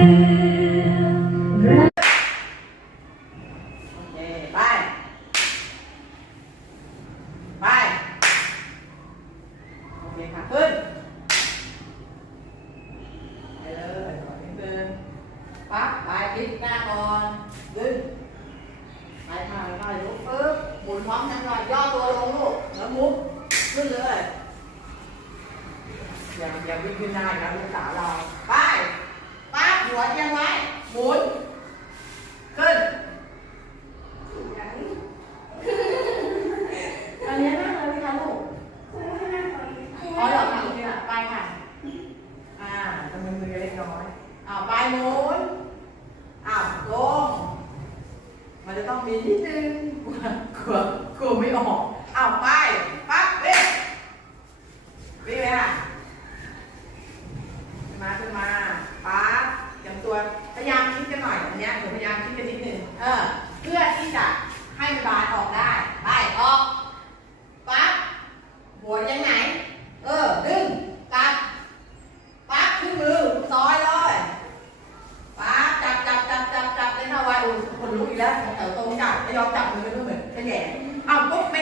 อง โอเค ไป ไป โอเคค่ะ ขึ้น ไปเลยขอนิดนึงปั๊บไปพลิกหน้าก่อนดึงไปค่ะหน่อยลุกปึ๊บหมุนพร้อมกันหน่อยย่อตัวลงลูก แล้วมุกขึ้นเลยอย่าอย่าวิ่งขึ้นได้นะลูกสาวเรา ไปปั๊บ หัวเอียังไว้หมุนขึ้นอันนี้นั่งเลยไหมคะลูกอ๋อเหรอคะโอเคค่ะไปค่ะ อ่าทำมือมือเล็กน้อยอ้าวไปหมุนอ้าวลงมันจะต้องมีนิดนึงกลัวกลัวกลัวไม่ออก พยายามคิดกันหน่อยอันนี้ยหนูพยายามคิดกันนิดหนึ่งเออ เพื่อที่จะให้มันบานออกได้ไปออกปั๊บหัวยังไง เออ ดึงกลับปั๊บขึ้นมือซอยเลยปั๊บจับจับจับจับจับเล่นเอาไว้คนรู้อีกแล้วแต่ตรงจับไม่ยอมจับมือก็เหมือนจะแย่เอาปุ๊บไม่